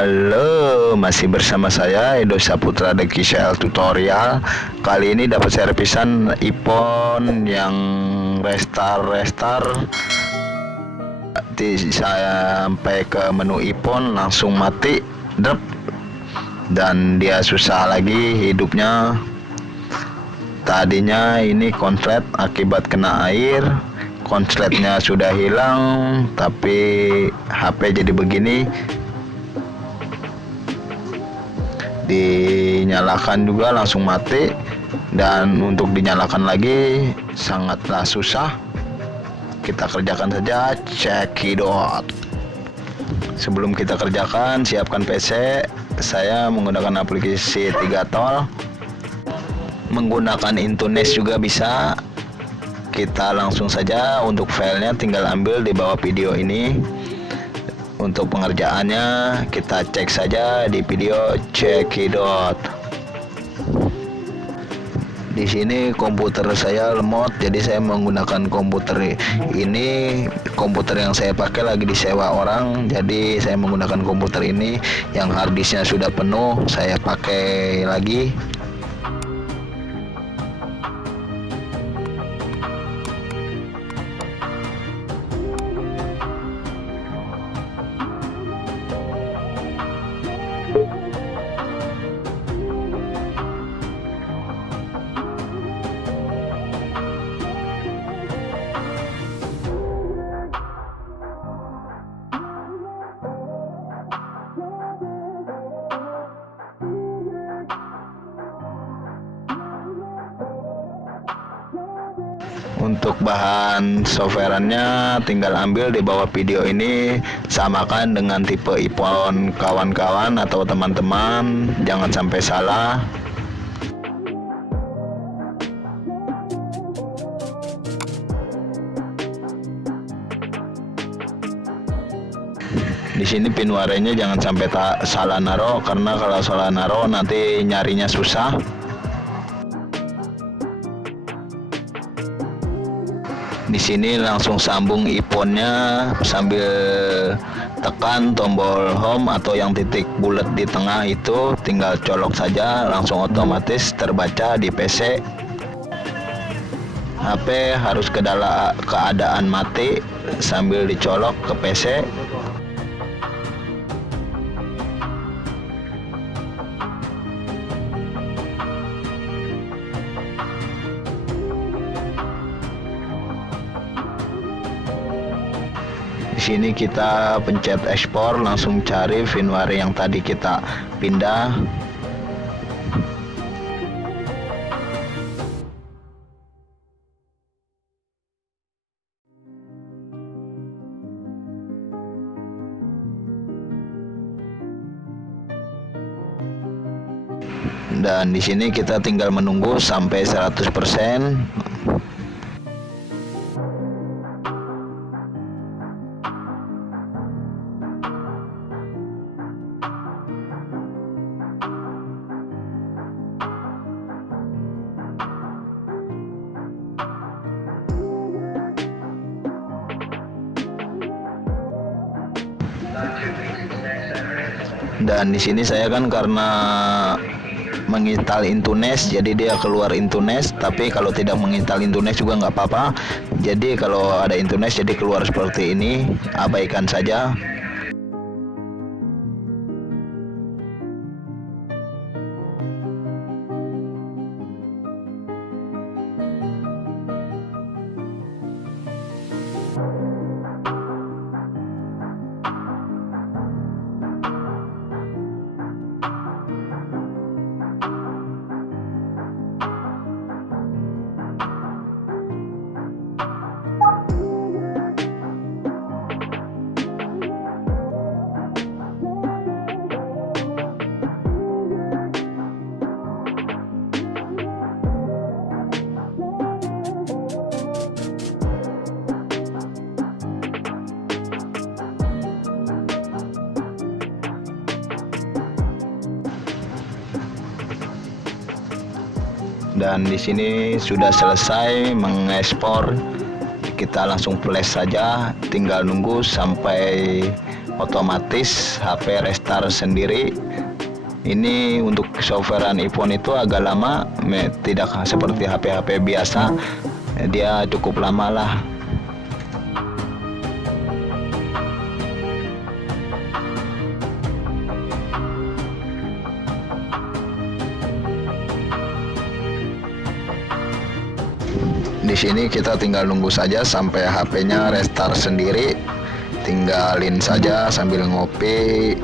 Halo, masih bersama saya Edo Saputra The KCL Tutorial. Kali ini dapat servisan iPhone yang restart. Saya sampai ke menu iPhone langsung mati, drop, dan dia susah lagi hidupnya. Tadinya ini konslet akibat kena air, konsletnya sudah hilang, tapi HP jadi begini. Dinyalakan juga langsung mati, dan untuk dinyalakan lagi sangatlah susah. Kita kerjakan saja, cekidot. Sebelum kita kerjakan, siapkan PC. Saya menggunakan aplikasi 3tol, menggunakan Intunes juga bisa. Kita langsung saja, untuk filenya tinggal ambil di bawah video ini. Untuk pengerjaannya kita cek saja di video cekidot. Di sini komputer saya lemot, jadi saya menggunakan komputer ini. Komputer yang saya pakai lagi disewa orang, jadi saya menggunakan komputer ini yang harddisknya sudah penuh. Saya pakai lagi. Untuk bahan softwarenya tinggal ambil di bawah video ini, samakan dengan tipe iPhone kawan-kawan atau teman-teman, jangan sampai salah. Di sini firmware-nya jangan sampai salah naruh, karena kalau salah naruh nanti nyarinya susah. Di sini langsung sambung iPhone-nya sambil tekan tombol home atau yang titik bulat di tengah itu, tinggal colok saja, langsung otomatis terbaca di PC. HP harus keadaan mati sambil dicolok ke PC. Di sini kita pencet ekspor, langsung cari firmware yang tadi kita pindah. Dan di sini kita tinggal menunggu sampai 100%. Dan di sini saya kan karena menginstal Intunes, jadi dia keluar Intunes. Tapi kalau tidak menginstal Intunes juga nggak apa-apa. Jadi kalau ada Intunes jadi keluar seperti ini, abaikan saja. Dan di sini sudah selesai mengekspor. Kita langsung flash saja, tinggal nunggu sampai otomatis HP restart sendiri. Ini untuk softwarean iPhone itu agak lama, tidak seperti HP-HP biasa, dia cukup lama lah. Di sini kita tinggal nunggu saja sampai HP-nya restart sendiri. Tinggalin saja sambil ngopi.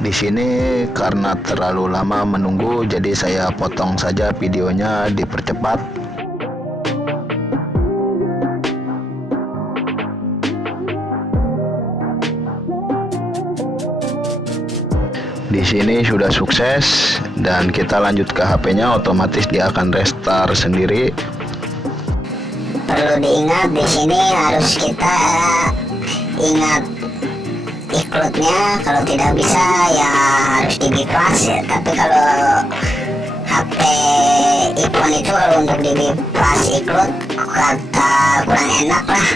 Di sini karena terlalu lama menunggu, jadi saya potong saja videonya, dipercepat. Di sini sudah sukses dan kita lanjut ke HP-nya, otomatis dia akan restart sendiri. Perlu diingat di sini harus kita ingat ikutnya, kalau tidak bisa ya harus di bypass ya. Tapi kalau HP iPhone itu kalau untuk di bypass ikut kata kurang enak lah.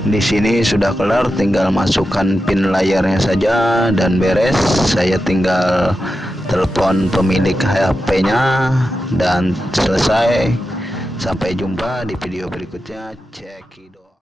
Di sini sudah kelar, tinggal masukkan pin layarnya saja dan beres. Saya tinggal telepon pemilik HP-nya dan selesai. Sampai jumpa di video berikutnya. Cekidot.